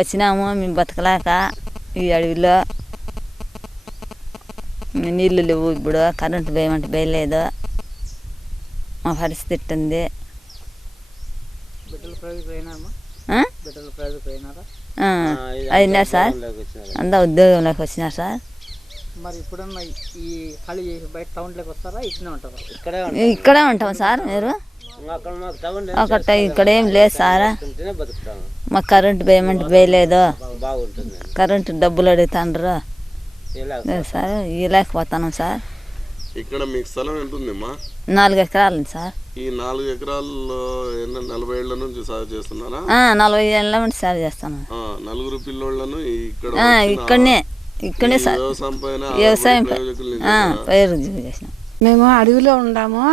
వచ్చినాము మేము బతకలేక ఈ అడవిలో నీళ్ళు లేవు. ఇప్పుడు కరెంటు వేయమంటే వేయలేదు. మా పరిస్థితి ఇట్టుంది. అయినా సార్ అంతా ఉద్యోగంలోకి వచ్చినారు సార్. మరి ఇప్పుడున్న ఈ ఖాళీ చేసి బయట టౌన్లోకి వస్తారా? ఇక్కడే ఉంటారా? ఇక్కడే ఉంటాం సార్. మీరు ఒకటి ఇక్కడ ఏం లేదు సార్. మాకు కరెంటు వేయమంటే వేయలేదు. కరెంటు డబ్బులు అడుగుతాండ్రు సార్. ఇవ్వలేకపోతున్నాం సార్. ఇక్కడ మీకు స్థలం ఎంత ఉందమ్మా? 4 ఎకరాలు ఉంది సార్. ఈ 4 ఎకరాల్లో 40 ఏళ్ల నుంచి సాగు చేస్తున్నారా? 40 ఏళ్ళ నుంచి సాగు చేస్తున్నాం. 4 పిల్లోళ్ళను ఇక్కడనే సార్ వ్యవసాయం చేసినాం. మేము అడవిలో ఉన్నాము.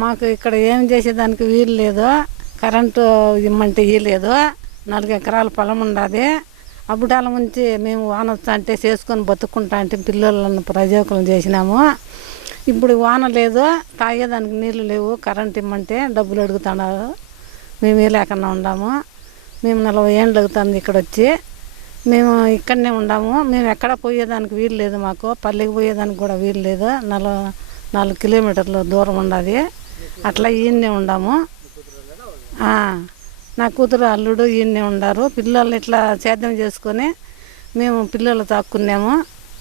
మాకు ఇక్కడ ఏం చేసేదానికి వీలు లేదు. కరెంటు ఇమ్మంటే ఇవ్వలేదు. 4 ఎకరాల పొలం ఉండదు. అప్పుడాల నుంచి మేము వాన వస్తా అంటే చేసుకొని బతుక్కుంటా అంటే పిల్లలను ప్రయోజకులు చేసినాము. ఇప్పుడు వాన లేదు, తాగేదానికి నీళ్ళు లేవు. కరెంట్ ఇమ్మంటే డబ్బులు అడుగుతున్నారు. మేము లేకుండా ఉన్నాము. మేము 40 ఏళ్ళు అవుతుంది ఇక్కడ వచ్చి. మేము ఇక్కడనే ఉన్నాము. మేము ఎక్కడ పోయేదానికి వీలు లేదు. మాకు పల్లెకి పోయేదానికి కూడా వీలు లేదు. 4 కిలోమీటర్ల దూరం ఉన్నది. అట్లా ఈయన్నే ఉన్నాము. నా కూతురు అల్లుడు ఈయన్నే ఉన్నారు. పిల్లలు ఇట్లా సేద్యం చేసుకొని మేము పిల్లలు తాక్కున్నాము.